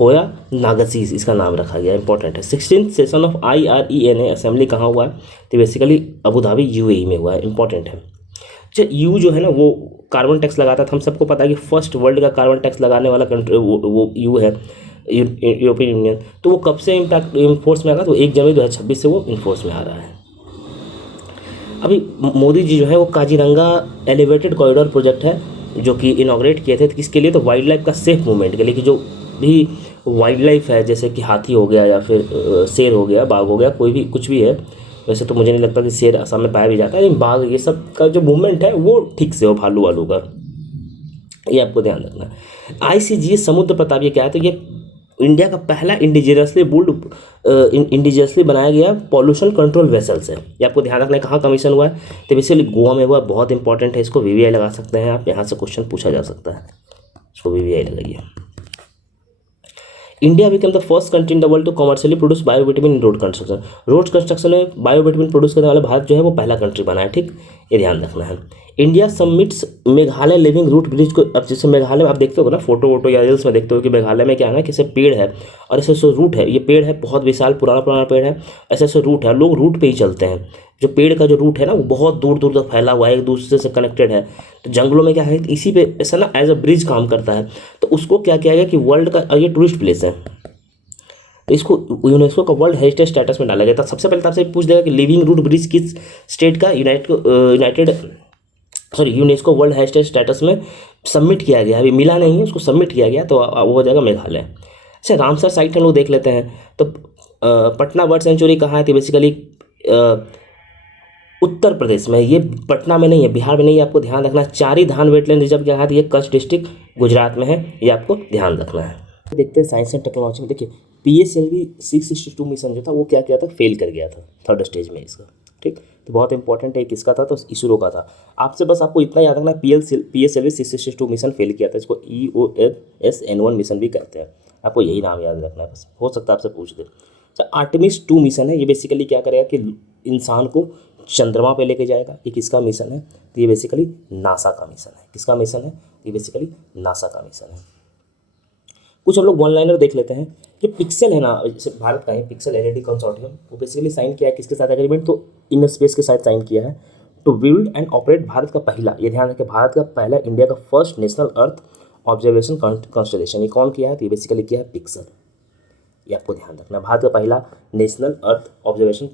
होया नागासीस इसका नाम रखा गया, इंपॉर्टेंट है। 16th session of IRENA assembly कहाँ हुआ है, तो बेसिकली अबू धाबी UAE में हुआ है, इंपॉर्टेंट है। अच्छा, यू जो है ना वो कार्बन टैक्स लगाता था, हम सबको पता है कि फर्स्ट वर्ल्ड का कार्बन टैक्स लगाने वाला कंट्री वो यू है, यूरोपियन यूनियन। तो वो कब से इम्पैक्ट इन्फोर्स में आएगा, तो 1 जनवरी 2026 से वो इन्फोर्स में आ रहा है। अभी मोदी जी जो है वो काजीरंगा एलिवेटेड कॉरिडोर प्रोजेक्ट है जो कि इनॉग्रेट किए थे, तो किसके लिए, तो वाइल्ड लाइफ का सेफ मूवमेंट के लिए, कि जो भी वाइल्ड लाइफ है, जैसे कि हाथी हो गया या फिर शेर हो गया, बाघ हो गया, कोई भी कुछ भी है। वैसे तो मुझे नहीं लगता कि शेर असम में पाया भी जाता है, लेकिन बाघ ये सब का जो मूवमेंट है वो ठीक से हो, भालू वालू का, ये आपको ध्यान रखना है। ICGS समुद्र प्रताप ये क्या है, तो ये इंडिया का पहला इंडिजियसली बनाया गया पॉल्यूशन कंट्रोल वेसल्स है, ये आपको ध्यान रखना है। कहाँ कमीशन हुआ है, तो बेसिकली गोवा में हुआ, बहुत इंपॉर्टेंट है। इसको VVI लगा सकते हैं आप, यहाँ से क्वेश्चन पूछा जा सकता है, इसको VVI लगाइए। India become the first country in the world to commercially produce biovitamin in road construction. Road construction में बायोविटामिन प्रोड्यूस करने वाला भारत जो है वो पहला कंट्री बना है। ठीक, ये ध्यान रखना है। India submits Meghalaya living root bridge को। अब जैसे मेघालय में आप देखते हो ना फोटो वोटो या रील्स में देखते हो कि मेघालय में क्या है ना, कि पेड़ है और ऐसे ऐसे रूट है, ये पेड़ है बहुत विशाल पुराना पेड़ है, ऐसे ऐसे रूट है, लोग रूट पे ही चलते हैं। जो पेड़ का जो रूट है ना वो बहुत दूर दूर तक फैला हुआ है, एक दूसरे से कनेक्टेड है। तो जंगलों में क्या है, इसी पे ऐसा ना एज अ ब्रिज काम करता है। तो उसको क्या किया गया कि वर्ल्ड का ये टूरिस्ट प्लेस है, तो इसको यूनेस्को का वर्ल्ड हेरिटेज स्टेटस में डाला गया था। सबसे पहले तो आपसे पूछ देगा कि लिविंग रूट ब्रिज किस स्टेट का यूनेस्को वर्ल्ड हेरिटेज स्टेटस में सबमिट किया गया, अभी मिला नहीं है, उसको सबमिट किया गया, तो वो हो जाएगा मेघालय। अच्छा, रामसर साइट हम लोग देख लेते हैं। तो पटना बर्ड सेंचुरी कहाँ है, तो बेसिकली उत्तर प्रदेश में, ये पटना में नहीं है, बिहार में नहीं है, आपको ध्यान रखना है। चारी धान वेटलैंड रिजर्व क्या है, तो ये कच्छ डिस्ट्रिक्ट गुजरात में है, ये आपको ध्यान रखना है। देखते हैं साइंस एंड टेक्नोलॉजी में। देखिए, PSLV 662 मिशन जो था वो क्या किया था, फेल कर गया था 3rd स्टेज में इसका। ठीक, तो बहुत इंपॉर्टेंट है, किसका था, तो इसरो का था। आपसे बस आपको इतना याद रखना है, PSLV 662 मिशन फेल किया था, इसको EOS-N1 मिशन भी कहते हैं, आपको यही नाम याद रखना है, बस हो सकता है आपसे पूछ दे। अच्छा, आर्टेमिस 2 मिशन है, ये बेसिकली क्या करेगा कि इंसान को चंद्रमा पे लेके जाएगा। ये किसका मिशन है, तो ये बेसिकली नासा का मिशन है। किसका मिशन है, ये बेसिकली नासा का मिशन है। कुछ हम लोग वन लाइनर देख लेते हैं। ये पिक्सल है ना, जैसे भारत का है पिक्सल LED कंसोर्टियम, वो बेसिकली साइन किया है किसके साथ एग्रीमेंट, तो इनर स्पेस के साथ साइन किया है। To build and operate Bharat का पहला, ये ध्यान रखें, भारत का पहला, इंडिया का first national earth observation constellation, ये कौन किया है? तो ये बेसिकली किया है पिक्सर। ये आपको ध्यान रखना, भारत का पहला नेशनल अर्थ ऑब्जर्वेशन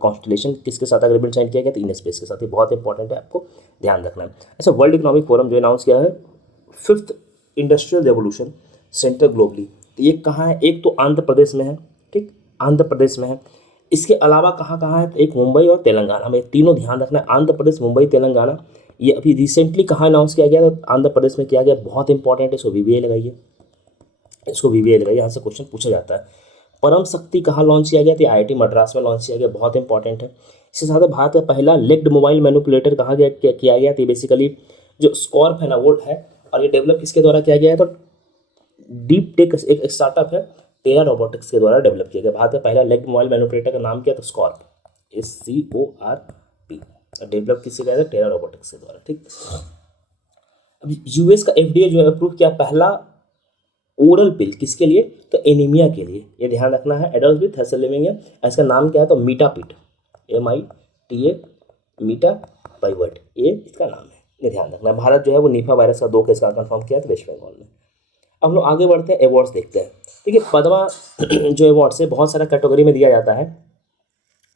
कॉन्स्टलेशन किसके साथ एग्रीमेंट साइन किया गया? तो इनस्पेस के साथ। ये बहुत इंपॉर्टेंट है, आपको ध्यान रखना है। अच्छा, वर्ल्ड इकोनॉमिक फोरम जो अनाउंस किया है 5th industrial revolution centre globally, तो ये कहाँ है? एक तो आंध्र प्रदेश में है, ठीक, आंध्र प्रदेश में है। इसके अलावा कहाँ कहाँ है? तो एक मुंबई और तेलंगाना में, तीनों ध्यान रखना है, आंध्र प्रदेश, मुंबई, तेलंगाना। ये अभी रिसेंटली कहाँ अनाउंस किया गया? तो आंध्र प्रदेश में किया गया, बहुत इंपॉर्टेंट है, इसको वीवीए लगाइए, इसको वीवीए लगाइए, यहाँ से क्वेश्चन पूछा जाता है। परम शक्ति कहाँ लॉन्च किया गया? तो आईआईटी मद्रास में लॉन्च किया गया, बहुत इंपॉर्टेंट है। इसके साथ भारत का पहला लेग्ड मोबाइल मैनिपुलेटर कहाँ किया गया? तो बेसिकली जो स्कॉर्प है ना वो है, और ये डेवलप किसके द्वारा किया गया है? तो डीप टेक एक स्टार्टअप है, टेरा रोबोटिक्स के द्वारा डेवलप किया गया। भारत का पहला लेग्ड मोबाइल मैनिपुलेटर का नाम क्या? तो स्कॉर्प, SCORP, डेवलप किससे किया गया? टेरा रोबोटिक्स के द्वारा, ठीक। अब यूएस का FDA जो है अप्रूव किया पहला ओरल पिल, किसके लिए? तो एनीमिया के लिए, ये ध्यान रखना है, एडल्ट विथ थैलेसेमिया। इसका नाम क्या है? तो मीटापिट, MITA, मीटा पाइवर्ट, ये इसका नाम है, ये ध्यान रखना है। भारत जो है वो निपा वायरस का 2 केस का कंफर्म किया था वेस्ट बंगाल में। अब हम लोग आगे बढ़ते हैं, अवार्ड्स देखते हैं। देखिए पद्मा जो अवार्ड्स है बहुत सारा कैटेगरी में दिया जाता है,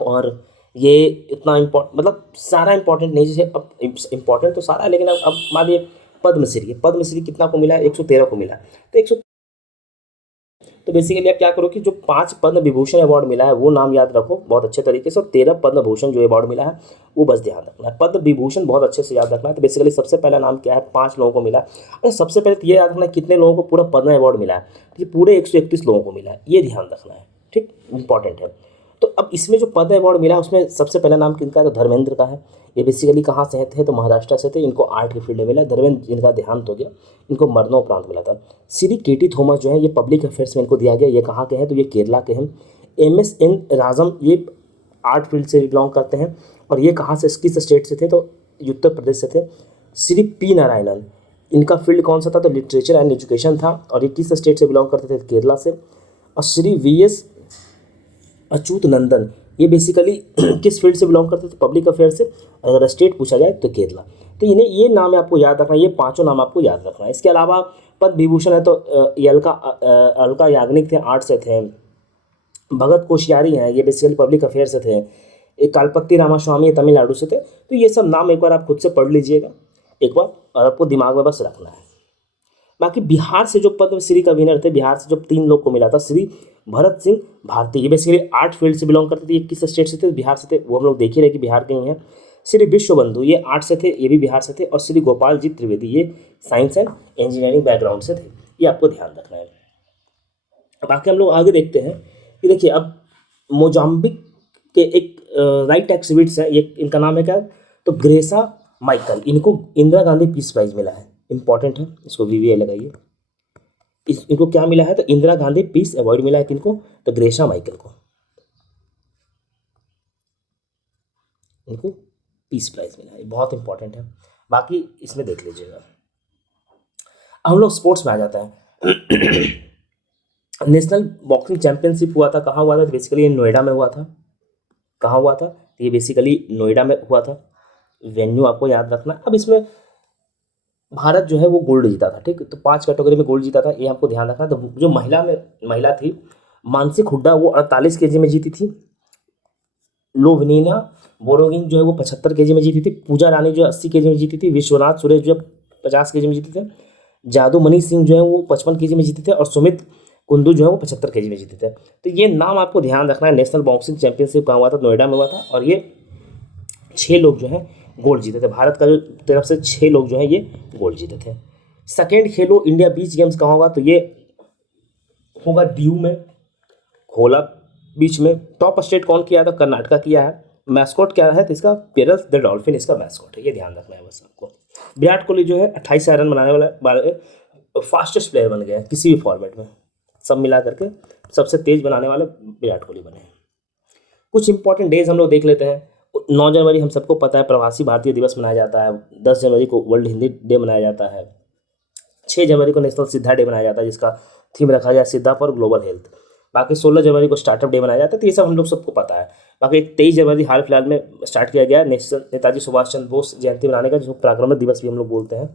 और ये इतना मतलब सारा इंपॉर्टेंट नहीं, जैसे अब इंपॉर्टेंट तो सारा है, लेकिन अब मान लीजिए पद्मश्री कितना को मिला है? 113 को मिला। तो बेसिकली आप क्या करो कि जो 5 पद्म विभूषण अवार्ड मिला है वो नाम याद रखो बहुत अच्छे तरीके से, और 13 पद्म भूषण जो अवार्ड मिला है वो बस ध्यान रखना है। पद्म विभूषण बहुत अच्छे से याद रखना है। तो बेसिकली सबसे पहला नाम क्या है? 5 लोगों को मिला। और सबसे पहले तो ये याद रखना है कितने लोगों को पूरा पद्म अवार्ड मिला है? ये पूरे 131 लोगों को मिला है, ये ध्यान रखना है, ठीक, इंपॉर्टेंट है। तो अब इसमें जो पद्म अवार्ड मिला उसमें सबसे पहला नाम किनका है? तो धर्मेंद्र का है। ये बेसिकली कहाँ से थे? तो महाराष्ट्र से थे। इनको आर्ट के फील्ड में मिला। धर्मेंद्र जिनका देहांत हो गया, इनको मरणोपरांत मिला था। श्री केटी थॉमस जो है ये पब्लिक अफेयर्स में इनको दिया गया। ये कहाँ के हैं? तो ये केरला के हैं। MSN राजम ये आर्ट फील्ड से बिलोंग करते हैं, और ये कहाँ से, किस स्टेट से थे? तो उत्तर प्रदेश से थे। श्री P नारायणन, इनका फील्ड कौन सा था? तो लिटरेचर एंड एजुकेशन था, और ये किस स्टेट से बिलोंग करते थे? केरला से। और श्री VS अच्युत नंदन, ये बेसिकली किस फील्ड से बिलोंग करते थे? पब्लिक अफेयर से। अगर स्टेट पूछा जाए तो केरला। तो इन्हें ये नाम आपको याद रखना है, ये 5 नाम आपको याद रखना है। इसके अलावा पद्म विभूषण है तो ये अलका याग्निक थे, आर्ट से थे। भगत कोश्यारी हैं, ये बेसिकली पब्लिक अफेयर से थे। एक कालपत्ती रामास्वामी तमिलनाडु से थे। तो ये सब नाम एक बार आप खुद से पढ़ लीजिएगा एक बार, और आपको दिमाग में बस रखना है। बाकी बिहार से जो पद्मश्री का विनर थे, बिहार से जो 3 लोग को मिला था, श्री भरत सिंह भारती, ये बेसिकली आर्ट फील्ड से बिलोंग करते थे। ये किस स्टेट से थे? बिहार से थे। वो हम लोग देख ही रहे कि बिहार के ही हैं। श्री विश्व बंधु ये आर्ट से थे, ये भी बिहार से थे। और श्री गोपाल जी त्रिवेदी ये साइंस एंड इंजीनियरिंग बैकग्राउंड से थे। ये आपको ध्यान रखना है। बाकी हम लोग आगे देखते हैं कि देखिए अब मोजाम्बिक के एक राइट एक्टिविस्ट है, ये इनका नाम है क्या? तो ग्रेसा माइकल, इनको इंदिरा गांधी पीस प्राइज मिला है, इंपॉर्टेंट है, इसको वीवीए लगाइए। इनको क्या मिला है? तो इंदिरा गांधी पीस अवार्ड मिला है किनको? तो ग्रेसा माइकल को, इनको पीस प्राइज मिला है, बहुत इंपॉर्टेंट है। बाकी इसमें देख लीजिएगा। हम लोग स्पोर्ट्स में आ जाता है। नेशनल बॉक्सिंग चैंपियनशिप हुआ था, कहाँ हुआ था? बेसिकली ये नोएडा में हुआ था। कहाँ हुआ था? तो ये बेसिकली नोएडा में हुआ था। वेन्यू आपको याद रखना। अब इसमें भारत जो है वो गोल्ड जीता था, ठीक। तो 5 कैटेगरी में गोल्ड जीता था, ये हमको ध्यान रखना। तो जो महिला थी मानसिक हुड्डा, वो 48 केजी में जीती थी। लोवनीना बोरोगिन जो है वो 75 केजी में जीती थी। पूजा रानी जो है 80 केजी में जीती थी। विश्वनाथ सुरेश जो है 50 केजी में जीते थे। जादू मनी सिंह जो है वो 55 केजी में जीते थे। और सुमित कुंदू जो है वो 75 केजी में जीते थे। तो ये नाम आपको ध्यान रखना है। नेशनल बॉक्सिंग चैंपियनशिप कहाँ हुआ था? नोएडा में हुआ था। और ये 6 लोग जो हैं गोल्ड जीते थे। भारत का जो तरफ से 6 लोग जो हैं ये गोल्ड जीते थे। सेकेंड खेलो इंडिया बीच गेम्स कहाँ होगा? तो ये होगा दीव में, खोला बीच में। टॉप स्टेट कौन किया था? कर्नाटका किया है। मैस्कॉट क्या है? तो इसका पेरल्स द डॉल्फिन इसका मैस्कॉट है, ये ध्यान रखना है बस आपको। विराट कोहली जो है 28 रन बनाने वाले फास्टेस्ट प्लेयर बन गए हैं किसी भी फॉर्मेट में, सब मिला करके सबसे तेज बनाने वाले विराट कोहली बने हैं। कुछ इंपॉर्टेंट डेज हम लोग देख लेते हैं। 9 जनवरी हम सबको पता है प्रवासी भारतीय दिवस मनाया जाता है। 10 जनवरी को वर्ल्ड हिंदी डे मनाया जाता है। 6 जनवरी को नेशनल सिद्धा डे मनाया जाता है, जिसका थीम रखा गया सिद्धा फॉर ग्लोबल हेल्थ। बाकी 16 जनवरी को स्टार्टअप डे मनाया जाता है, तो ये सब हम लोग सबको पता है। बाकी 23 जनवरी हाल फिलहाल में स्टार्ट किया गया नेशनल नेताजी सुभाष चंद्र बोस जयंती मनाने का, जिसको पराक्रम दिवस भी हम लोग बोलते हैं।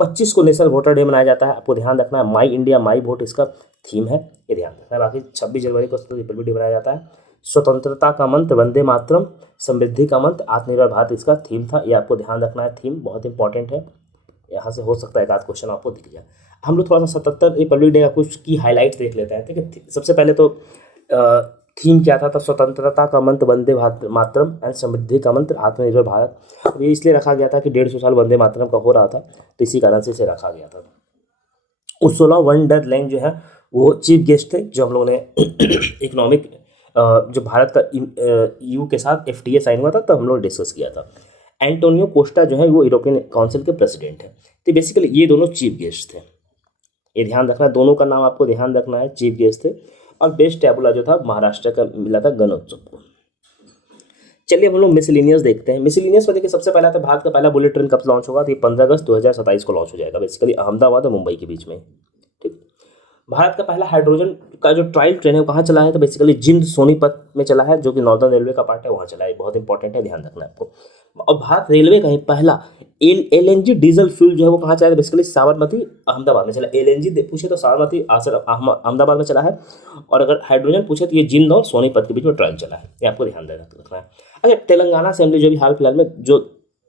25 को नेशनल वोटर डे मनाया जाता है। आपको ध्यान रखना है, माई इंडिया माई वोट इसका थीम है, ये ध्यान रखना है। बाकी 26 जनवरी को रिपब्लिक डे मनाया जाता है। स्वतंत्रता का मंत्र वंदे मातरम, समृद्धि का मंत्र आत्मनिर्भर भारत इसका थीम था, ये आपको ध्यान रखना है, थीम बहुत इंपॉर्टेंट है। यहाँ से हो सकता है एक आध क्वेश्चन आपको दिख जाए। हम लोग थोड़ा सा 77 रिपब्लिक डे का कुछ की हाईलाइट्स देख लेते हैं, ठीक है। सबसे पहले तो थीम क्या था, तो स्वतंत्रता का मंत्र वंदे मातरम एंड समृद्धि का मंत्र आत्मनिर्भर भारत। और ये इसलिए रखा गया था कि 150 साल वंदे मातरम का हो रहा था, तो इसी कारण से इसे रखा गया था। उस 16 वंडर लैंड जो है वो चीफ गेस्ट थे, जो हम लोगों ने इकोनॉमिक जो भारत का EU के साथ FTA साइन हुआ था, तो हम लोग डिस्कस किया था। एंटोनियो कोस्टा जो है वो यूरोपियन काउंसिल के प्रेसिडेंट है। तो बेसिकली ये दोनों चीफ गेस्ट थे, ये ध्यान रखना है, दोनों का नाम आपको ध्यान रखना है, चीफ गेस्ट थे। और बेस्ट टैबुला जो था महाराष्ट्र का मिला था गणोत्सव को। चलिए हम लोग मिसलिनियस देखते हैं। मिसलिनियस में देखिए सबसे पहला था भारत का पहला बुलेट ट्रेन कब लॉन्च होगा, तो ये 15 अगस्त 2027 को लॉन्च हो जाएगा, बेसिकली अहमदाबाद और मुंबई के बीच में, ठीक। भारत का पहला हाइड्रोजन का जो ट्रायल ट्रेन है वो कहाँ चला है, तो बेसिकली जिंद सोनीपत में चला है, जो कि नॉर्दर्न रेलवे का पार्ट है, वहाँ चला है, बहुत इंपॉर्टेंट है, ध्यान रखना है आपको। और भारत रेलवे का ही पहला LNG डीजल फ्यूल जो है वो कहाँ चला है, बेसिकली साबरमती अहमदाबाद में चला। LNG पूछे तो साबरमती अहमदाबाद में चला है, और अगर हाइड्रोजन पूछे तो ये जिंद और सोनीपत के बीच में ट्रायल चला है, ये आपको ध्यान रखना है। अच्छा, तेलंगाना असेंबली जो भी हाल फिलहाल में जो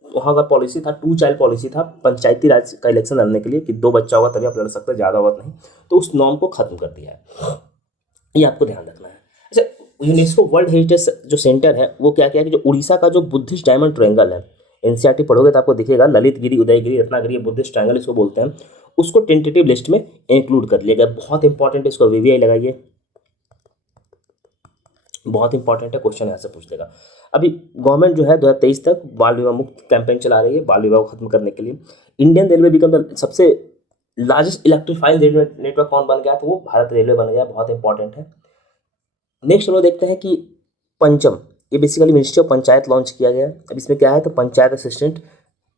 वहाँ का पॉलिसी था, 2 चाइल्ड पॉलिसी था, पंचायती राज का इलेक्शन लड़ने के लिए कि 2 बच्चा होगा तभी आप लड़ सकते हैं, ज़्यादा होगा नहीं, तो उस नॉर्म को खत्म कर दिया है, ये आपको ध्यान रखना है। अच्छा, यूनेस्को वर्ल्ड हेरिटेज जो सेंटर है वो क्या क्या है कि जो उड़ीसा का जो बुद्धिस्ट डायमंड ट्रायंगल है, NCERT पढ़ोगे तो आपको दिखेगा, ललित गिरी, उदयगिरी, रत्नागिरी, बुद्धिस्ट ट्रायंगल इसको बोलते हैं, उसको टेंटेटिव लिस्ट में इंक्लूड कर लिया गया। बहुत इंपॉर्टेंट है, इसको VVI लगाइए, बहुत इंपॉर्टेंट है, क्वेश्चन यहाँ से पूछ देगा। अभी गवर्नमेंट जो है 2023 तक बाल विवाह मुक्त कैंपेन चला रही है, बाल विवाह को खत्म करने के लिए। इंडियन रेलवे बिकम द सबसे लार्जेस्ट इलेक्ट्रीफाइड रेलवे नेटवर्क कौन बन गया, तो वो भारत रेलवे बन गया, बहुत इंपॉर्टेंट है। नेक्स्ट हम लोग देखते हैं कि पंचम, ये basically ministry of panchayat launch किया गया। अब इसमें क्या है, तो पंचायत असिस्टेंट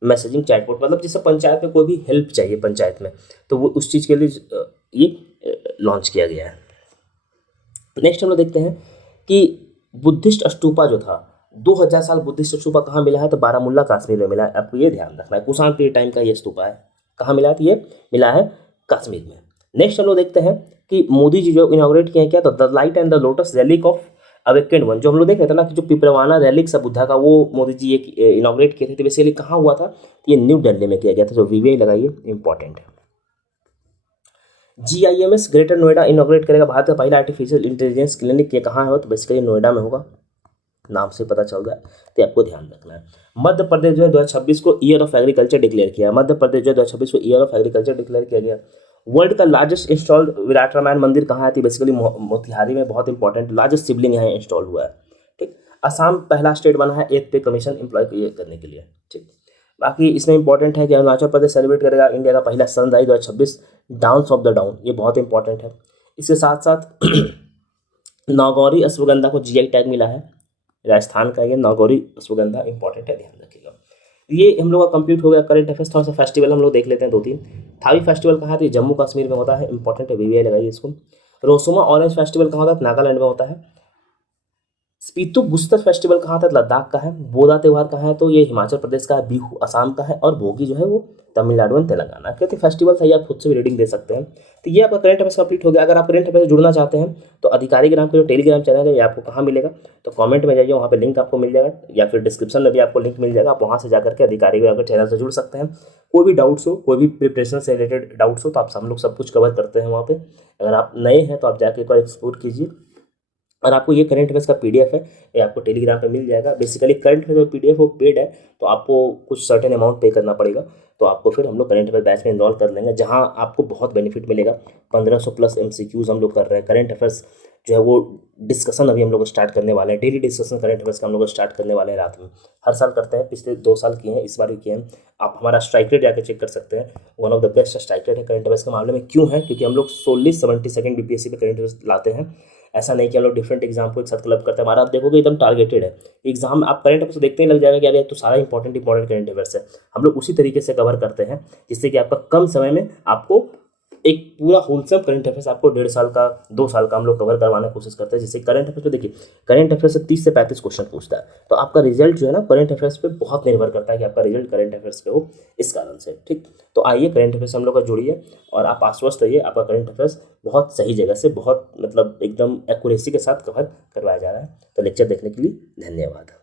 मैसेजिंग चैटबॉट, मतलब जिससे पंचायत में कोई भी हेल्प चाहिए पंचायत में, तो वो उस चीज़ के लिए ये लॉन्च किया गया है। नेक्स्ट हम लोग देखते हैं कि बुद्धिस्ट स्तूपा जो था, 2000 साल बुद्धिस्ट स्तूपा कहाँ मिला है, तो बारामुल्ला कश्मीर में मिला है, आपको ये ध्यान रखना है। कुषाण पीरियड टाइम का ये स्तूपा है, कहाँ मिला है, तो ये मिला है कश्मीर में। नेक्स्ट हम लोग देखते हैं कि मोदी जी जो इनॉग्रेट किए क्या, तो the light and the lotus relic of awakened one, जो हम लोग देख रहे थे ना कि जो पिपरवाना रैलिक सा बुद्धा का, वो मोदी जी ये इनॉग्रेट किए थे, तो बेसिकली कहाँ हुआ था, ये न्यू दिल्ली में किया गया था, जो VVI लगाइए, इंपॉर्टेंट है। GIMS ग्रेटर नोएडा इनॉग्रेट करेगा भारत का पहला आर्टिफिशियल इंटेलिजेंस क्लिनिक, ये कहाँ है, तो बेसिकली नोएडा में होगा, नाम से पता चल रहा है, तो आपको ध्यान रखना है। मध्य प्रदेश जो है 2026 को ईयर ऑफ एग्रीकल्चर डिक्लेयर किया है, मध्य प्रदेश जो है 2026 को ईयर ऑफ एग्रीकल्चर डिक्लेयर किया गया। वर्ल्ड का लार्जेस्ट इंस्टॉल्ड विराट रामायण मंदिर कहाँ है, बेसिकली मोतिहारी में, बहुत इंपॉर्टेंट, लार्जेस्ट शिवलिंग यहाँ इंस्टॉल हुआ है, ठीक। असम पहला स्टेट बना है 8th पे कमीशन एम्प्लॉय करने के लिए, ठीक। बाकी इसमें इंपॉर्टेंट है कि अरुणाचल प्रदेश सेलिब्रेट करेगा इंडिया का पहला sunrise 2026 dance of the down, ये बहुत इंपॉर्टेंट है। इसके साथ साथ नागौरी अश्वगंधा को GI टैग मिला है, राजस्थान का ये नागौरी अश्वगंधा इंपॉर्टेंट है, ध्यान रखिएगा। ये हम लोग का कंप्लीट हो गया करंट अफेयर्स। थोड़ा सा फेस्टिवल हम लोग देख लेते हैं 2-3। थावी फेस्टिवल कहाँ है, तो जम्मू कश्मीर में होता है, इंपॉर्टेंट है, VVI लगाइए इसको। रोसोमा ऑरेंज फेस्टिवल कहाँ होता है, नागालैंड में होता है। स्पीतु बुस्तर फेस्टिवल कहाँ था, लद्दाख का है। बोदा त्यौहार कहाँ है, तो ये हिमाचल प्रदेश का है। बिहू असम का है, और भोगी जो है वो तमिलनाडु एंड तेलंगाना के फेस्टिवल था, ये आप खुद से भी रीडिंग दे सकते हैं। तो ये आपका करंट अफेयर्स कंप्लीट हो गया। अगर आप करंट अफेयर्स से जुड़ना चाहते हैं तो अधिकारी ग्राम का जो टेलीग्राम चैनल है ये आपको कहाँ मिलेगा, तो कमेंट में जाइए, वहाँ पे लिंक आपको मिल जाएगा, या फिर डिस्क्रिप्शन में भी आपको लिंक मिल जाएगा, आप वहाँ से जाकर के अधिकारी ग्राम के चैनल से जुड़ सकते हैं। कोई भी डाउट्स हो, कोई भी प्रिपरेशन से रिलेटेड डाउट्स हो, तो आप हम लोग सब कुछ कवर करते हैं वहाँ पे। अगर आप नए हैं तो आप जाके एक बार एक्सप्लोर कीजिए। और आपको ये करंट अफेयर्स का PDF है, ये आपको टेलीग्राम पे मिल जाएगा। बेसिकली करंट अफेयर्स का PDF वो पेड है, तो आपको कुछ सर्टेन अमाउंट पे करना पड़ेगा, तो आपको फिर हम लोग करंट अफेयर बैच में इन्वॉल्व कर लेंगे, जहाँ आपको बहुत बेनिफिट मिलेगा। 1500 प्लस MCQs हम लोग कर रहे हैं। करंट अफेयर्स जो है वो डिस्कशन अभी हम लोग स्टार्ट करने वाले हैं, डेली डिस्कशन करंट अफेयर्स का हम लोग स्टार्ट करने वाले हैं रात में। हर साल करते हैं, पिछले 2 साल किए हैं, इस बार भी किए हैं। आप हमारा स्ट्राइक रेट जाकर चेक कर सकते हैं, one of the best strike rate है करंट अफेयर्स के मामले में। क्यों है, क्योंकि हम लोग सोनली 72nd BPSC पे करंट अफेयर्स लाते हैं। ऐसा नहीं कि हम लोग डिफरेंट एग्जाम को एक साथ क्लब करते हैं। हमारा आप देखोगे एकदम टारगेटेड है एग्जाम, आप करंट अफेयर्स देखते ही लग जाएगा कि यार ये तो सारा इंपॉर्टेंट करंट अफेयर्स है। हम लोग उसी तरीके से कवर करते हैं जिससे कि आपका कम समय में आपको एक पूरा होलसम करंट अफेयर्स आपको 1.5 साल का 2 साल का हम लोग कवर करवाने की कोशिश करते हैं। जैसे करंट अफेयर्स पे देखिए, करंट अफेयर्स से 30 से 35 क्वेश्चन पूछता है, तो आपका रिजल्ट जो है ना करंट अफेयर्स पे बहुत निर्भर करता है कि आपका रिजल्ट करंट अफेयर्स पे हो, इस कारण से। ठीक, तो आइए करंट अफेयर्स हम लोग का जुड़िए और आप आश्वस्त रहिए, आपका करंट अफेयर्स बहुत सही जगह से, बहुत मतलब एकदम एक्यूरेसी के साथ कवर करवाया जा रहा है। तो लेक्चर देखने के लिए धन्यवाद।